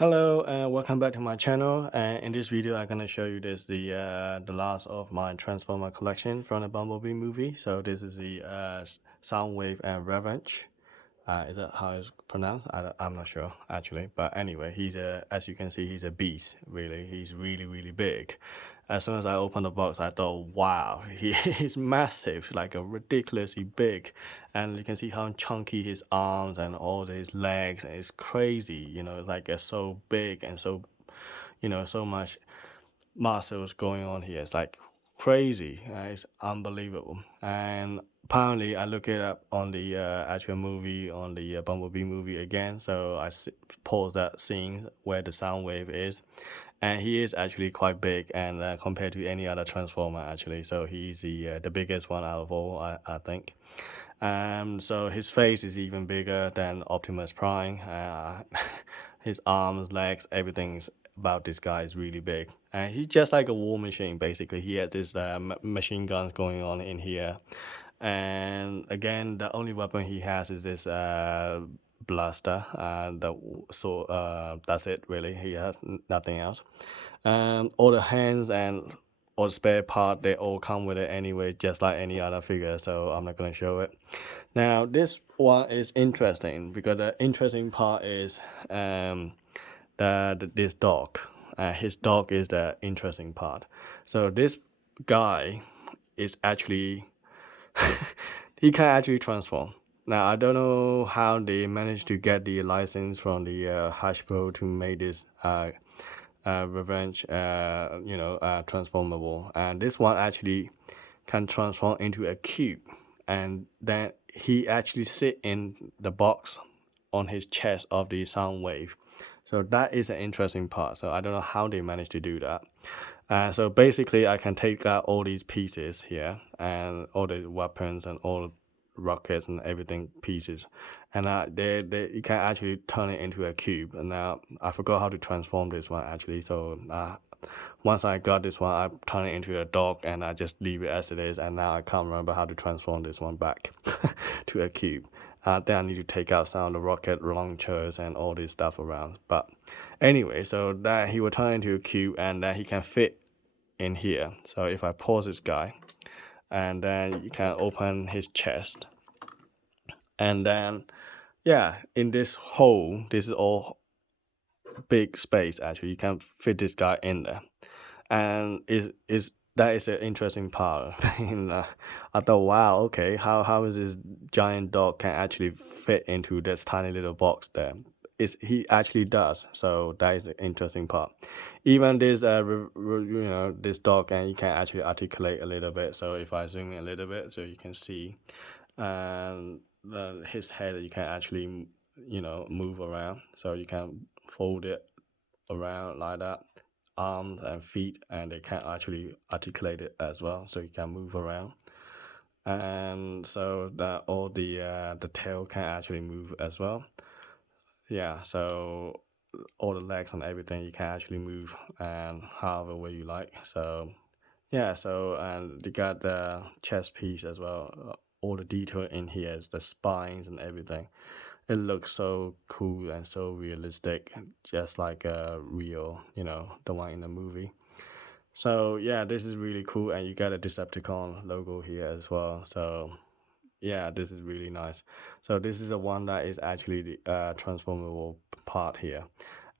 Hello and welcome back to my channel. And in this video, I'm gonna show you the last of my Transformer collection from the Bumblebee movie. So this is the Soundwave and Ravage. Is that how it's pronounced? I'm not sure actually, but anyway, as you can see, he's a beast. Really, he's really big. As soon as I opened the box, I thought, wow, he's massive, like a ridiculously big, and you can see how chunky his arms and all his legs. And it's crazy, like it's so big and so, so much muscles going on here. It's like crazy. It's unbelievable. And apparently, I look it up on the actual movie, on the Bumblebee movie again. So pause that scene where the sound wave is. And he is actually quite big, and compared to any other Transformer, actually. So he's the biggest one out of all, I think. So his face is even bigger than Optimus Prime. His arms, legs, everything about this guy is really big. And he's just like a war machine, basically. He had this machine guns going on in here. And again, the only weapon he has is this blaster. That's it, really. He has nothing else. All the hands and all the spare part, they all come with it anyway, just like any other figure. So I'm not going to show it. Now, this one is interesting because the interesting part is this dog. His dog is the interesting part. So this guy is actually he can actually transform. Now I don't know how they managed to get the license from the Hasbro to make this Revenge, transformable. And this one actually can transform into a cube, and then he actually sit in the box on his chest of the sound wave. So that is an interesting part. So I don't know how they managed to do that. So basically, I can take out all these pieces here and all the weapons and all rockets and everything pieces, and you can actually turn it into a cube. And now I forgot how to transform this one actually. So once I got this one, I turn it into a dog and I just leave it as it is. And now I can't remember how to transform this one back to a cube. Then I need to take out some of the rocket launchers and all this stuff around. But anyway, so that he will turn into a cube and then he can fit in here. So if I pause this guy, and then you can open his chest, and then in this hole, this is all big space actually. You can fit this guy in there, and that is an interesting part. And, I thought, wow, okay, how is this giant dog can actually fit into this tiny little box there? He actually does. So that is the interesting part. Even this this dog, and you can actually articulate a little bit. So if I zoom in a little bit, so you can see his head, you can actually move around. So you can fold it around like that, arms and feet, and they can actually articulate it as well, so you can move around. And so that all the tail can actually move as well. So all the legs and everything you can actually move and however way you like. So and you got the chest piece as well. All the detail in here is the spines and everything. It looks so cool and so realistic, just like a real, the one in the movie. So this is really cool, and you got a Decepticon logo here as well. So this is really nice. So this is the one that is actually the transformable part here,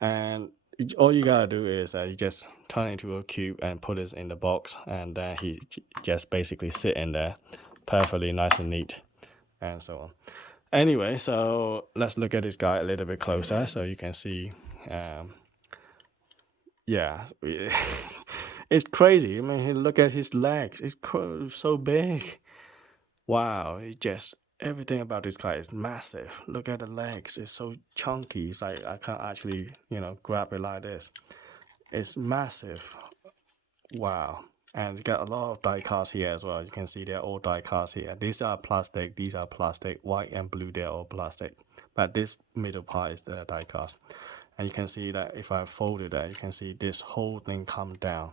and all you gotta do is you just turn it into a cube and put it in the box, and then he just basically sit in there, perfectly nice and neat, and so on. Anyway, so let's look at this guy a little bit closer so you can see. It's crazy. I mean, look at his legs. It's so big. Wow, everything about this guy is massive. Look at the legs. It's so chunky. It's like I can't actually, grab it like this. It's massive. Wow. And you got a lot of die casts here as well. You can see they're all die casts here. These are plastic. White and blue, they're all plastic. But this middle part is the die cast. And you can see that if I fold it, you can see this whole thing come down.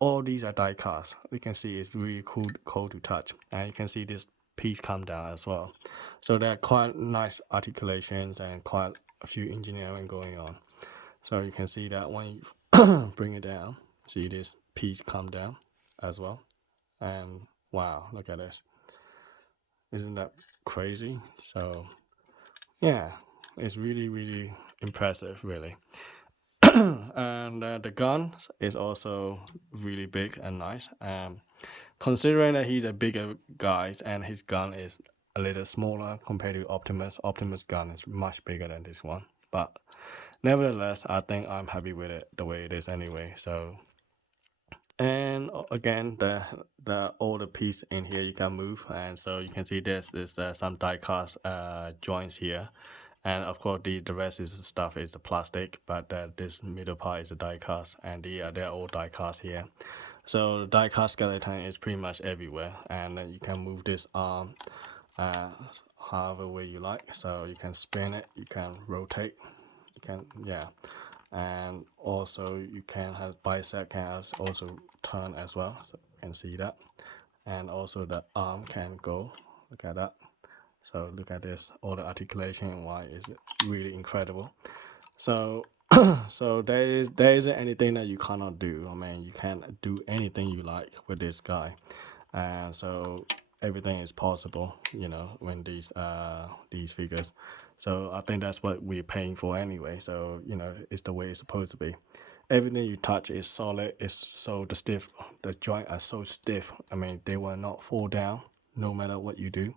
All these are die cast. You can see it's really cool to touch. And you can see this piece come down as well. So there are quite nice articulations and quite a few engineering going on. So you can see that when you bring it down, see this piece come down as well. And wow, look at this. Isn't that crazy? So yeah, it's really, really impressive, really. And the gun is also really big and nice. Considering that he's a bigger guy and his gun is a little smaller compared to Optimus, Optimus gun is much bigger than this one. But nevertheless, I think I'm happy with it the way it is anyway. So, and again, the older piece in here you can move, and so you can see this is some die-cast joints here. And of course, the rest is stuff is the plastic, but this middle part is a die cast, and they're all die cast here. So the die cast skeleton is pretty much everywhere, and you can move this arm however way you like. So you can spin it, you can rotate, you can and also you can have bicep can also turn as well. So you can see that, and also the arm can go. Look at that. So look at this, all the articulation and why is it really incredible. So so there isn't anything that you cannot do. I mean, you can do anything you like with this guy, and so everything is possible, when these figures. So I think that's what we're paying for anyway. So it's the way it's supposed to be. Everything you touch is solid. It's so the joint are so stiff. I mean, they will not fall down no matter what you do.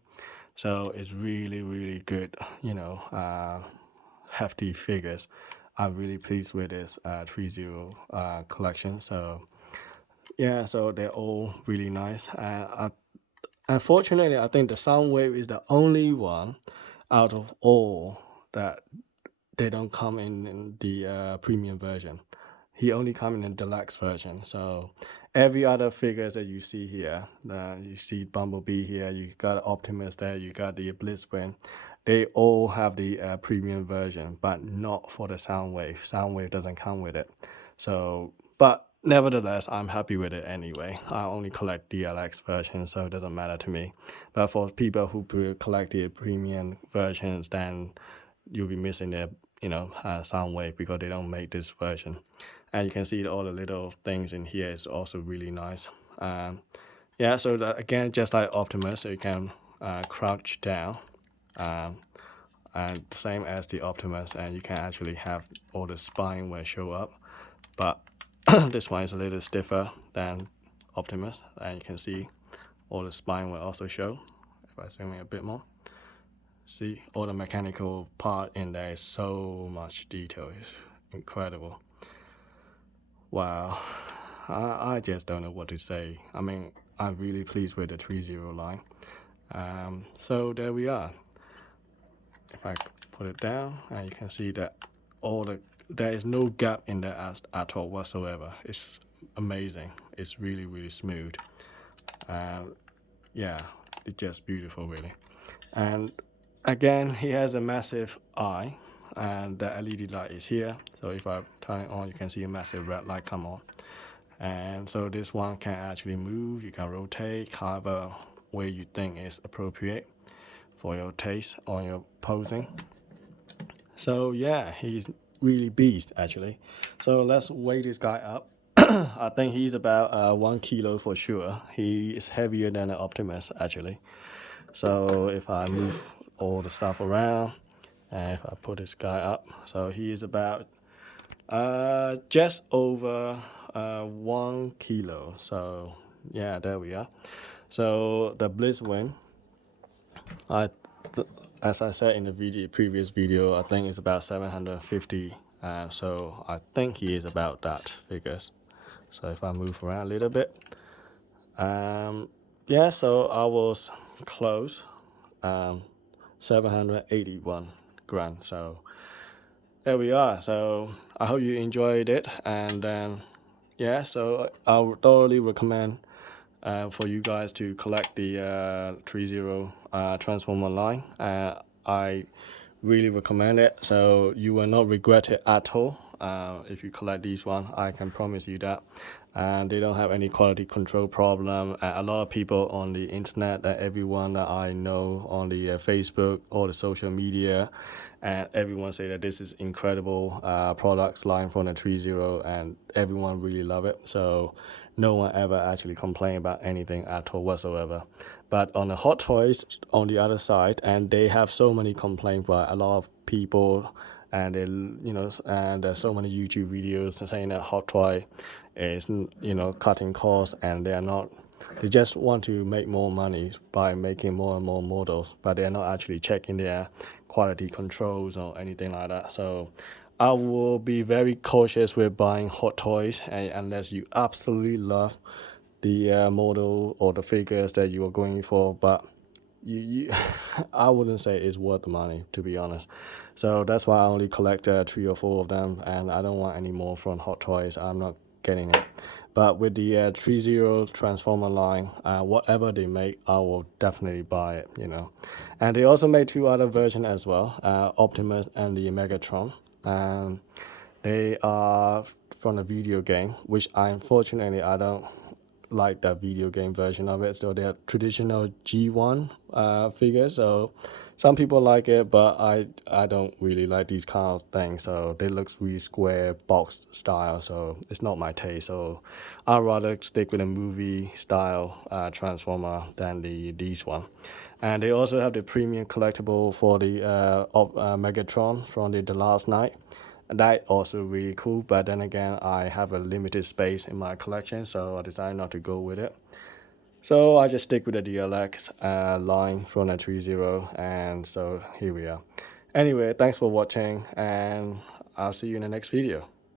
So it's really, really good, hefty figures. I'm really pleased with this 30 collection. So yeah, so they're all really nice. Unfortunately, I think the Soundwave is the only one out of all that they don't come in the premium version. He only come in the deluxe version. So every other figures that you see here, you see Bumblebee here, you got Optimus there, you got the Blitzwing, they all have the premium version, but not for the Soundwave. Soundwave doesn't come with it. So, but nevertheless, I'm happy with it anyway. I only collect DLX versions, so it doesn't matter to me. But for people who collect the premium versions, then you'll be missing the Soundwave because they don't make this version. And you can see all the little things in here is also really nice. Yeah, so that, again, just like Optimus, so you can crouch down, and same as the Optimus, and you can actually have all the spine will show up. But this one is a little stiffer than Optimus, and you can see all the spine will also show. If I zoom in a bit more, see all the mechanical part in there is so much detail. It's incredible. Wow, I just don't know what to say. I mean, I'm really pleased with the 30 line. So there we are. If I put it down, and you can see that there is no gap in there at all whatsoever. It's amazing. It's really, really smooth. Yeah, it's just beautiful, really. And again, he has a massive eye, and the LED light is here. So if I turn it on, you can see a massive red light come on. And so this one can actually move. You can rotate however way you think is appropriate for your taste or your posing. So yeah, he's really beast actually. So let's weigh this guy up. I think he's about 1 kilo for sure. He is heavier than an Optimus actually. So if I move all the stuff around, and if I put this guy up, so he is about just over 1 kilo. So yeah, there we are. So the Blitzwing, as I said in the previous video, I think it's about 750. So I think he is about that figures. So if I move around a little bit, yeah. So I was close, 781 grand. So there we are. So I hope you enjoyed it, and yeah. So I would thoroughly recommend for you guys to collect the 30 Transformer line. I really recommend it, so you will not regret it at all. If you collect these one, I can promise you that. And they don't have any quality control problem. A lot of people on the internet, everyone that I know on the Facebook or the social media, and everyone say that this is incredible products line from the 30, and everyone really love it. So no one ever actually complain about anything at all whatsoever. But on the Hot Toys, on the other side, and they have so many complaints by a lot of people, and they, and there's so many YouTube videos saying that Hot Toy is, cutting costs, and they just want to make more money by making more and more models, but they're not actually checking their quality controls or anything like that. So I will be very cautious with buying Hot Toys, unless you absolutely love the model or the figures that you are going for. But you I wouldn't say it's worth the money, to be honest. So that's why I only collect 3 or 4 of them, and I don't want any more from Hot Toys. I'm not getting it. But with the 30 Transformer line, whatever they make, I will definitely buy it, And they also made 2 other versions as well, Optimus and the Megatron. They are from a video game, which unfortunately I don't like that video game version of it. So they're traditional G1 figures. So some people like it, but I don't really like these kind of things. So they look really square box style. So it's not my taste. So I'd rather stick with a movie style Transformer than these one. And they also have the premium collectible for the Megatron from the Last Night. And that also really cool, but then again, I have a limited space in my collection, so I decided not to go with it. So I just stick with the DLX line from the 30, and so here we are. Anyway, thanks for watching, and I'll see you in the next video.